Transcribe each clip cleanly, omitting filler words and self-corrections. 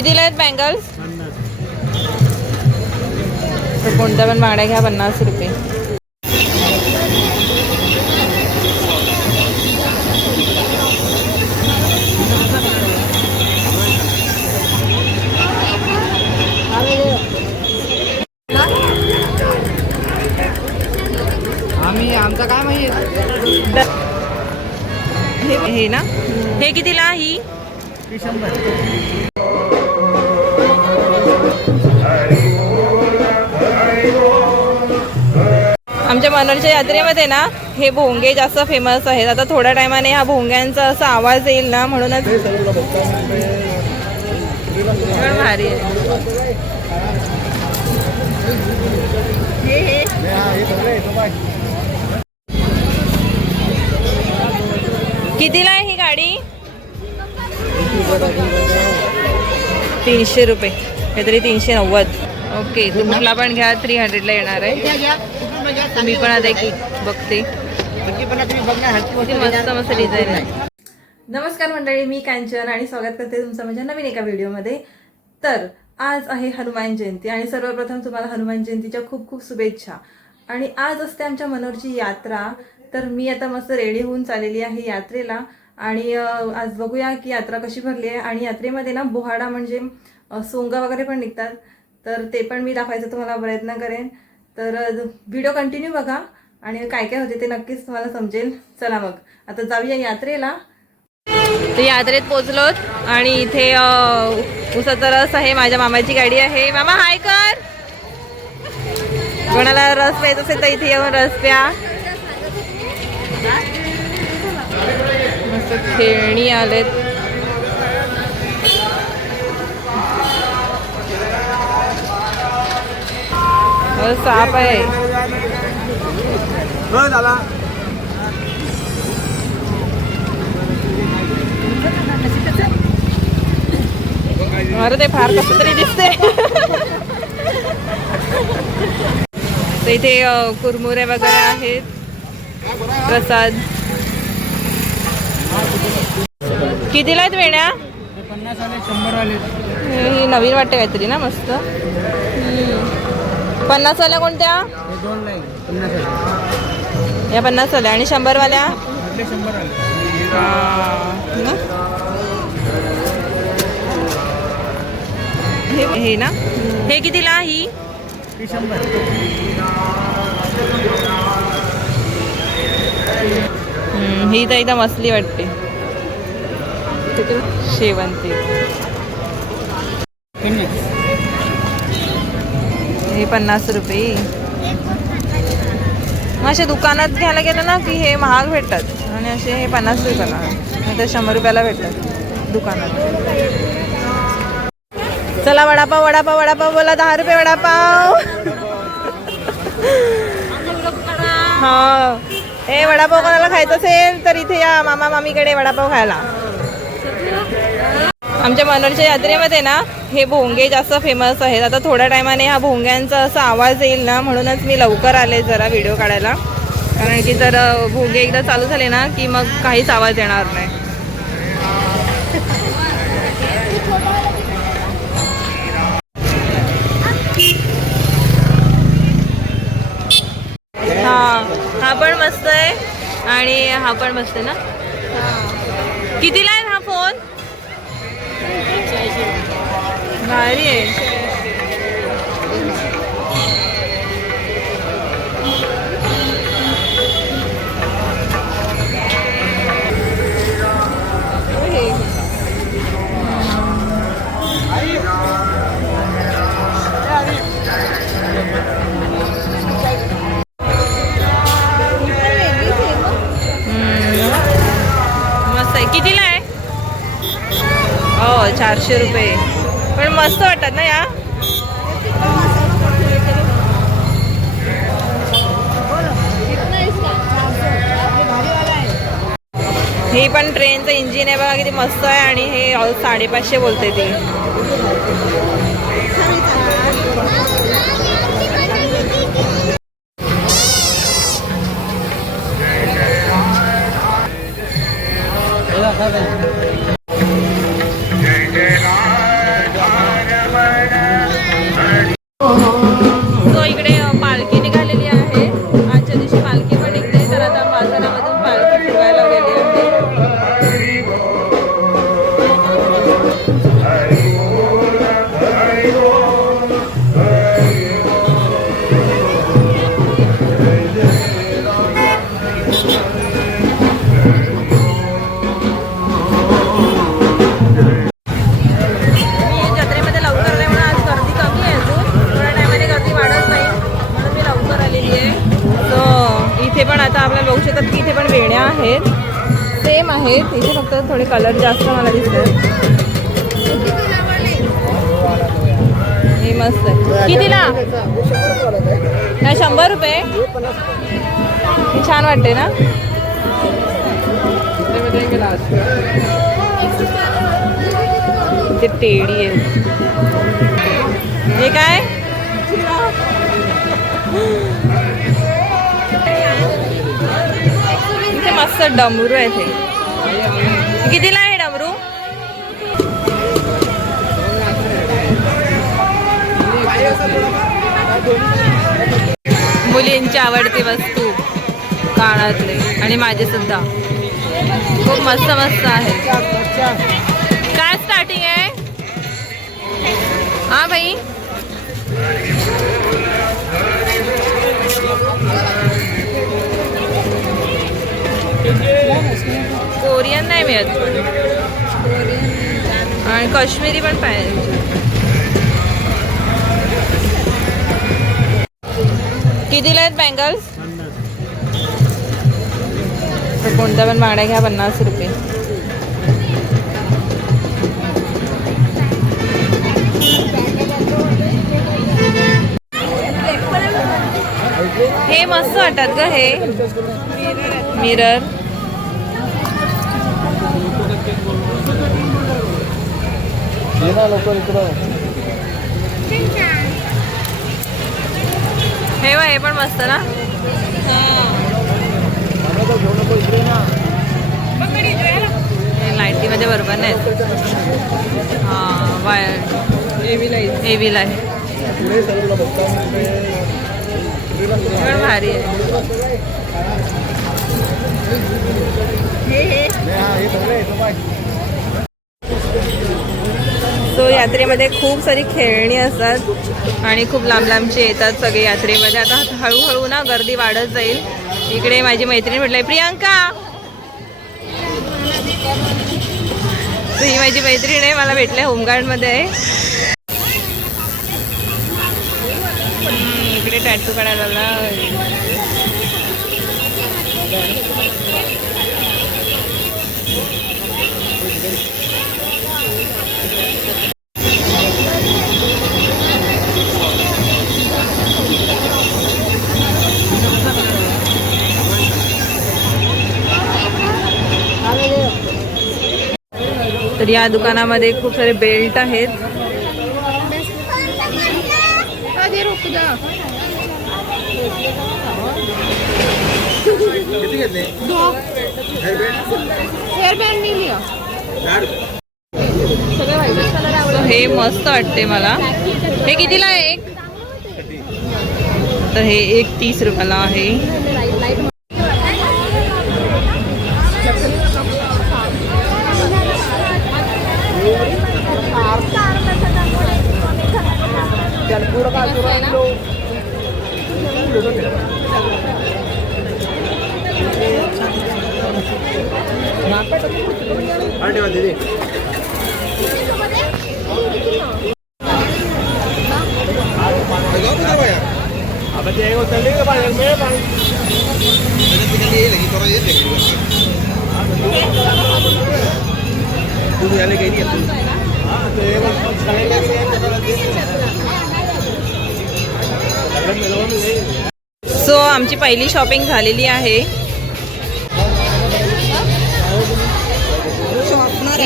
कितीला आहेत बँगल्स? तर कोणत्या पण बांगड्या घ्या 50 रुपये. आम्ही आमचा काय माहिती हे ना, हे कितीला? ही 100. आमच्या मनोरच्या यात्रेमध्ये ना हे भोंगे जास्त फेमस आहेत. आता थोड्या टायमाने ह्या भोंग्यांचा असा आवाज येईल ना, म्हणूनच भारी आहे. कितीला आहे ही गाडी? 300 रुपये, काहीतरी 390. ओके, तुम्हाला पण घ्या. 300ला येणार आहे. मी पण आता एक बघते. मस्त मस्त डिझाईन आहे. नमस्कार मंडळी, मी कांचन आणि स्वागत करते तुमचं माझ्या नवीन एका व्हिडिओमध्ये. तर आज आहे हनुमान जयंती आणि सर्वप्रथम तुम्हाला हनुमान जयंतीच्या खूप खूप शुभेच्छा. आणि आज असते आमच्या मनोरची यात्रा. तर मी आता मस्त रेडी होऊन चाललेली आहे यात्रेला. आणि आज बघूया की यात्रा कशी भरली आहे. आणि यात्रेमध्ये ना बोहाडा म्हणजे सोंगा वगैरे पण निघतात, तर ते पण मी दाखवायचा तुम्हाला प्रयत्न करेन. तर व्हिडिओ कंटिन्यू बघा आणि काय काय होते ते नक्कीच तुम्हाला समजेल. चला मग आता जाऊया यात्रेला. तर यात्रेत पोचलोत आणि इथे उसाचा रस आहे. माझ्या मामाची गाडी आहे. मामा हाय कर. कोणाला रस प्यायचा असेल तर इथे येऊन रस प्या. मस्त खेळणी आलेत. साप आहे. अरे ते फार कसं तरी दिसते. तर इथे कुरमुरे वगैरे आहेत, प्रसाद. कितीला आहेत वेण्या? 50 आले, 100 आले. ही नवीन वाटते काहीतरी ना, मस्त. 50 वाल्या कोणत्या? 50 या 50 वाल्या. आणि 100 वाल्या? 100 आले. हे ना, हे कितीला? ही 100. ही तर एकदम असली वाटते. शेवंती. हे 50 रुपये. अशा दुकानात घ्यायला गेलं ना की हे महाग भेटतात आणि असे हे 50 रुपयाला, नाही तर 100 रुपयाला भेटतात दुकानात. चला वडापाव वडापाव वडापाव बोला. 10 रुपये वडापाव. हा, हे वडापाव कोणाला खायचं असेल तर इथे या मामा मामीकडे वडापाव खायला. आमच्या मनोरच्या यात्रेमध्ये ना हे भोंगे जास्त फेमस आहेत. आता थोड्या टायमाने ह्या भोंग्यांचा असा आवाज येईल ना, म्हणूनच मी लवकर आले जरा व्हिडिओ काढायला. कारण की जर भोंगे एकदा चालू झाले ना की मग काहीच आवाज येणार नाही. हा पण मस्त आहे आणि हा पण मस्त आहे ना. कितीला आहे हा फोन? भारी आहे. मस्त आहे. कितीला आहे? हो 400 रुपये. पण मस्त वाटतात ना या. हे पण ट्रेनचं इंजिन आहे बघा, किती मस्त आहे. आणि हे 550 बोलते ती. इथे पण आता आपल्याला बघू शकतात की इथे पण वेण्या आहेत, सेम आहेत. इथे फक्त थोडे कलर जास्त मला दिसतात. हे मस्त आहे. कितीला? नाही 100 रुपये. हे छान वाटते ना. इथे टेडी आहे. हे काय? इथे मस्त डमरू आहे. ते कितीला आहे डमरू? मुलींची आवडती वस्तू कानातले आणि माझे सुद्धा खूप मस्त मस्त आहे. काय स्टार्टिंग आहे? हा भाई, कोरियन नाही मिळत आणि काश्मीरी पण पाहिजे. कितीला आहेत बँगल्स? कोणत्या पण माड्या घ्या 50 रुपये. हे मस्त वाटतात ग. हे मिरर हे पण मस्त ना. लाईटी मध्ये बरोबर नाही. हा वायर हेवी लाईट पण भारी आहे. सो यात्रेमध्ये खूप सारी खेळणी असतात आणि खूप लांब लांबचे येतात सगळे यात्रेमध्ये. आता हळूहळू ना गर्दी वाढत जाईल. इकडे माझी मैत्रीण म्हटलंय प्रियांका. तर ही माझी मैत्रीण आहे, मला भेटले होमगार्डमध्ये आहे. इकडे टॅटू काढायला तर या दुकानामध्ये खूप सारे बेल्ट आहेत. हे मस्त वाटते मला. हे कितीला आहे एक? तर हे एक 30 रुपयाला आहे. सो आमची पहिली शॉपिंग झालेली आहे.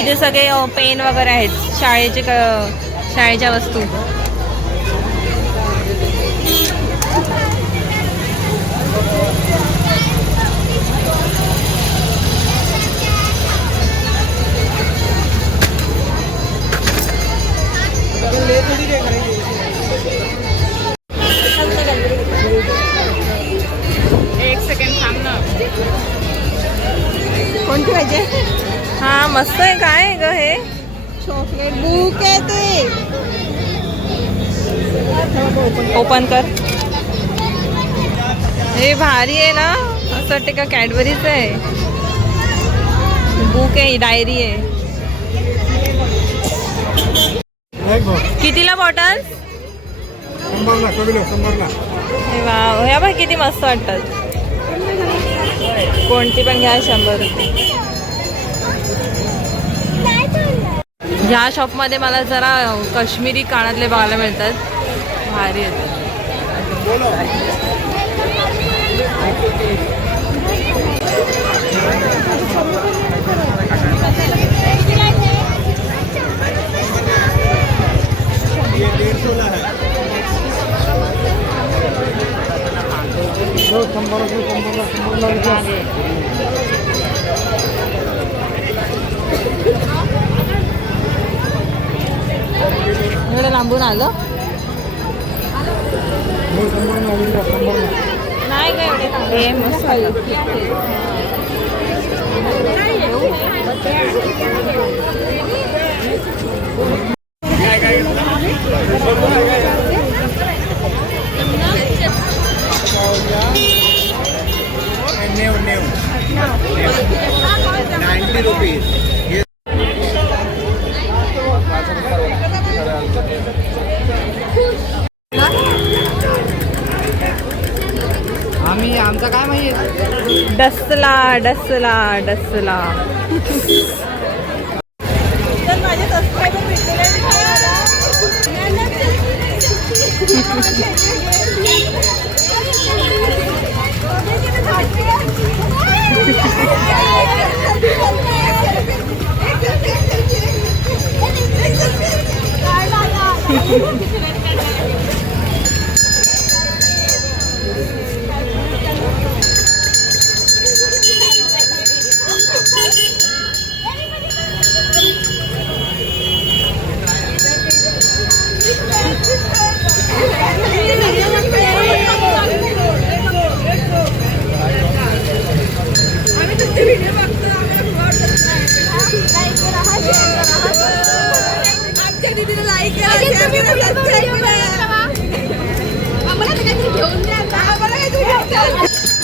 इथे सगळे पेन वगैरे आहेत, शाळेच्या वस्तू. एक सेकंड थांब ना. कोणती पाहिजे? हा मस्त आहे. काय आहे ग हे? चॉकलेट बुक आहे ते. ओपन कर. हे भारी आहे ना. असं वाटते का कॅडबरीच आहे. बुक आहे, डायरी आहे. कितीला बॉटल? 100 ला. वा, ह्या बघ किती मस्त वाटतात. कोणती पण घ्या 100 रुपये. ह्या शॉपमध्ये मला जरा काश्मीरी कानातले बघायला मिळतात, भारी आहेत. एवढं लांबून आलं नाही काय एवढे मस्त आम्ही आमचा काय माहिती डसला डसला डसला. तर माझे सबस्क्रायबर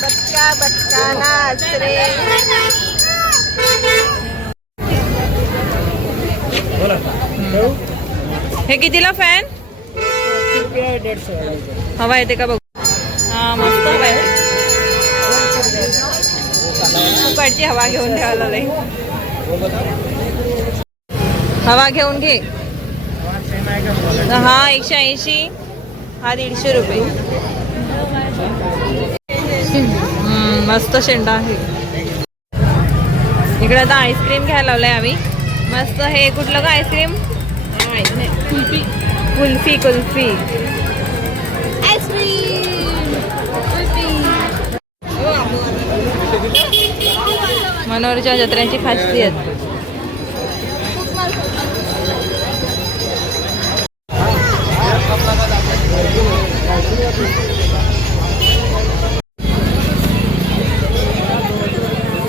बटका बटका नाच रे. हे कितीला फॅन? हवा येते का बघ. हा मस्त हवा आहे. फुकटची हवा घेऊन ठेवायला लई. हवा घेऊन घे. हा 180, हा 150 रुपये. मस्त शेंडा आहे इकडे. आता आईस्क्रीम घ्यायला लावलंय आम्ही मस्त. हे कुठलं का आईस्क्रीम? कुल्फी कुल्फी मनोहरच्या जत्रेची खासियत.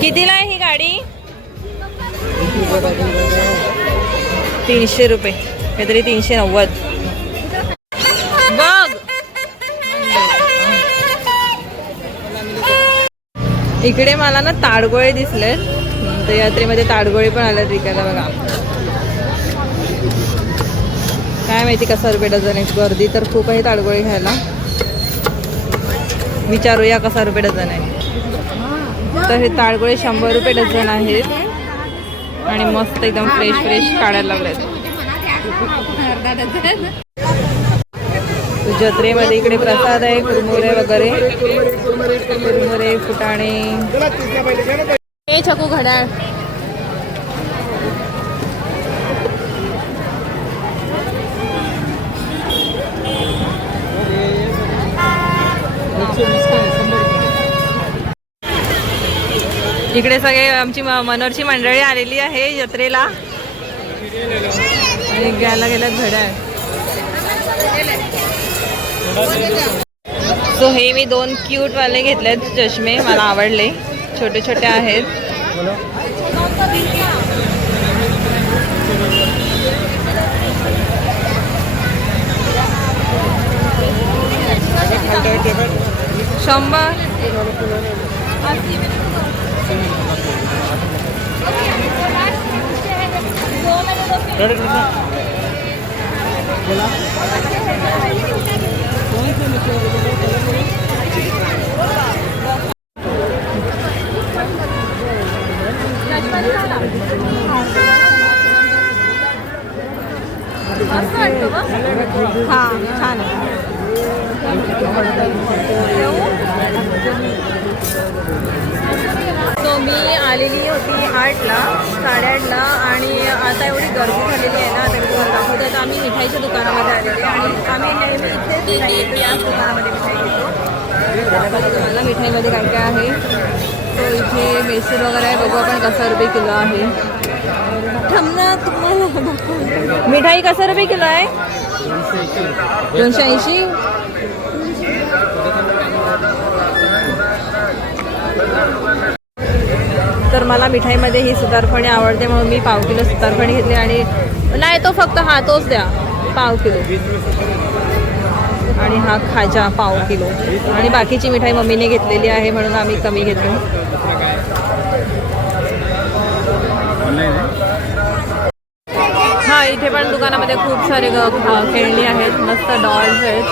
कितीला आहे ही गाडी? 300 रुपये काहीतरी 390 बघ. इकडे मला ना ताडगोळे दिसलेत. तर यात्रेमध्ये ताडगोळे पण आलेत विकायला बघा. काय माहिती कसा रुपये डझन आहे. गर्दी तर खूप आहे ताडगोळे घ्यायला. विचारूया कसा रुपये डझन आहे. तर हे ताडगोळे 100 रुपये डझन आहेत आणि मस्त एकदम फ्रेश फ्रेश काढायला लागलेत. जत्रेमध्ये इकडे प्रसाद आहे, कुरमुरे वगैरे, कुरमुरे फुटाणे. हे छकू घड्याळ. इकडे सगळे आमची मनोहरची मंडळी आलेली आहे जत्रेला आणि घ्यायला गेल्यात घड्याळ. सो हे मी 2 क्यूट वाले घेतलेत चष्मे. मला आवडले. छोटे छोटे आहेत. शंभर. मस्त वाटतो मग. हा छान आहे. सो मी आलेली होती 8ला 8:30ला आणि आता एवढी गर्दी झालेली आहे ना, तर तुम्हाला दाखवतो. आता आम्ही मिठाईच्या दुकानामध्ये आलेले आणि आम्ही नेहमी इथेच मिठाई घेतो, याच दुकानामध्ये मिठाई घेतो. दाखवतो तुम्हाला मिठाईमध्ये काय काय आहे. तो इथे बेसन वगैरे आहे, बघू आपण कसा रुपये किलो आहे. थांबना तुम्हाला मिठाई कसा रुपये किलो आहे? 280. तर मला मिठाईमध्ये ही सुतारफणी आवडते म्हणून मी पाव किलो सुतारफणी घेतली. आणि नाही तो फक्त हा तोच द्या पाव किलो, आणि हा खाजा पाव किलो. आणि बाकीची मिठाई मम्मीने घेतलेली आहे म्हणून आम्ही कमी घेतलो. हा इथे पण दुकानामध्ये खूप सारे खेळणी आहेत, मस्त डॉल्स आहेत.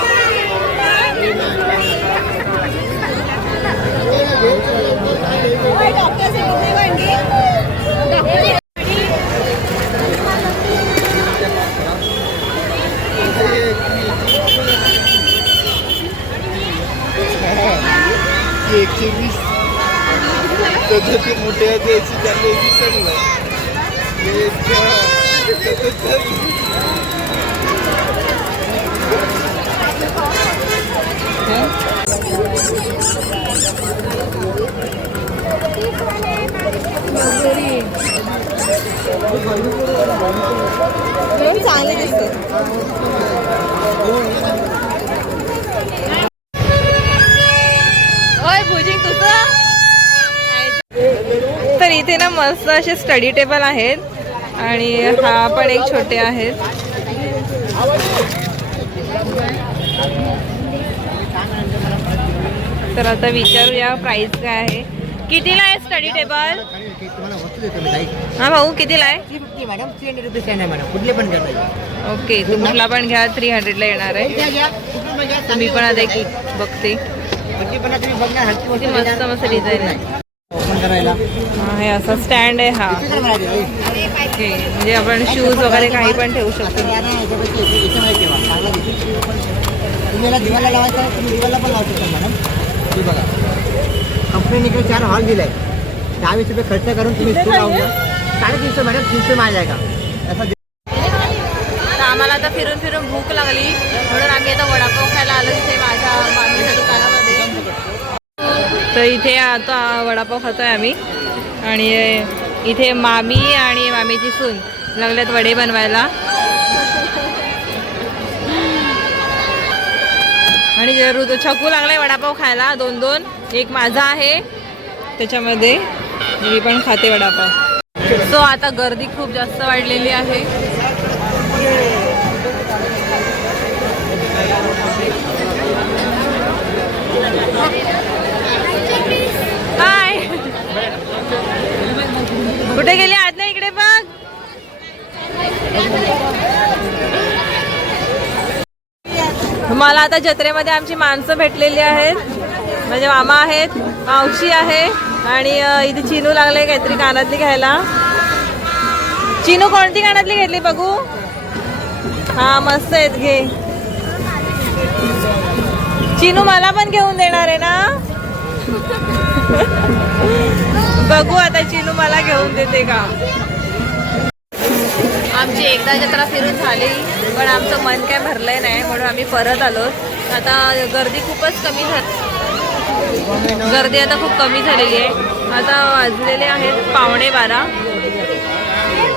मोठ्या द्यायची त्याला विसरलं. चांगले दिसते. ओय भुजिंग तुझं. तर इथे ना मस्त असे स्टडी टेबल आहेत आणि हा पण एक छोटे आहेत. तर आता विचारूया प्राइस काय आहे. कितीला आहे स्टडी टेबल? हा भाऊ कितीला आहे? मॅडम 300 रुपीज आहे मॅडम, कुठले पण घ्या. ओके तू कुठला पण घ्या, 300ला येणार आहे. तुम्ही पण आता एक बघते. किती मस्त मस्त डिझाईन आहे. हा हे असा स्टँड आहे. हा ओके, म्हणजे आपण शूज वगैरे काही पण ठेवू शकतो. तुम्हाला दिवाला लावायचा आहे, तुम्ही दिवाला पण लावू शकता मॅडम. हे बघा, कंपनीने इकडे 4 हॉल दिलाय. 20 रुपये खर्च करून तुम्ही इथे लावून घ्या. 350 मॅडम, 300 माल आहे का असं. तर आम्हाला आता फिरून फिरून भूक लागली म्हणून आम्ही आता वडापाव खायला आलो इथे माझ्या मामीच्या दुकानामध्ये. तर इथे आता वडापाव खातोय आम्ही आणि इथे मामी आणि मामीची सून लागल्यात वडे बनवायला. आणि जरूर छकू लागलाय वडापाव खायला 2-2. एक माझा आहे त्याच्यामध्ये, मी पण खाते वडापाव. सो आता गर्दी खूप जास्त वाढलेली आहे. हाय कुठे गेली आज ना, इकडे बघ. मला आता जत्रेमध्ये आमची माणसं भेटलेली आहेत. म्हणजे मामा आहेत, मावशी आहे आणि इथे चिनू लागले काहीतरी कानातली घ्यायला. चिनू कोणती कानातली घेतली बघू? हा मस्त आहेत, घे. चिनू मला पण घेऊन देणार आहे ना? बघू आता चिनू मला घेऊन देते का. आमची एकदा जत्रा फिरून झाली पण आमचं मन काय भरलंय नाही म्हणून आम्ही परत आलो. आता गर्दी खूपच कमी गर्दी आता खूप कमी झालेली आहे. आता वाजलेले आहेत 11:15.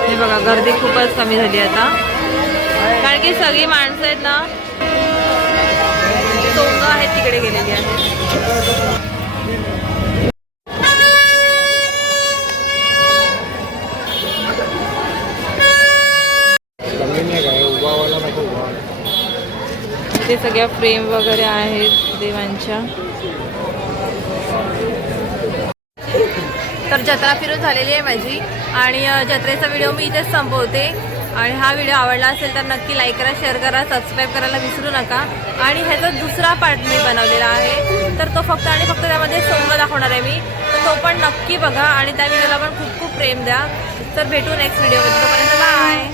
हे बघा गर्दी खूपच कमी झाली आता, कारण की सगळी माणसं आहेत ना सोंग आहेत तिकडे गेलेली आहेत. इथे सगळ्या फ्रेम वगैरे आहेत देवांच्या. तर जत्रा फिरून झालेली आहे माझी आणि जत्रेचा व्हिडिओ मी इथेच संपवते. आणि हा व्हिडिओ आवडला असेल तर नक्की लाईक करा, शेअर करा, सबस्क्राईब करायला विसरू नका. आणि ह्याचा दुसरा पार्ट मी बनवलेला आहे, तर तो फक्त आणि फक्त त्यामध्ये सोंग दाखवणार आहे मी, तर तो पण नक्की बघा आणि त्या व्हिडिओला पण खूप खूप प्रेम द्या. तर भेटू नेक्स्ट व्हिडिओमध्ये. तोपर्यंत बाय.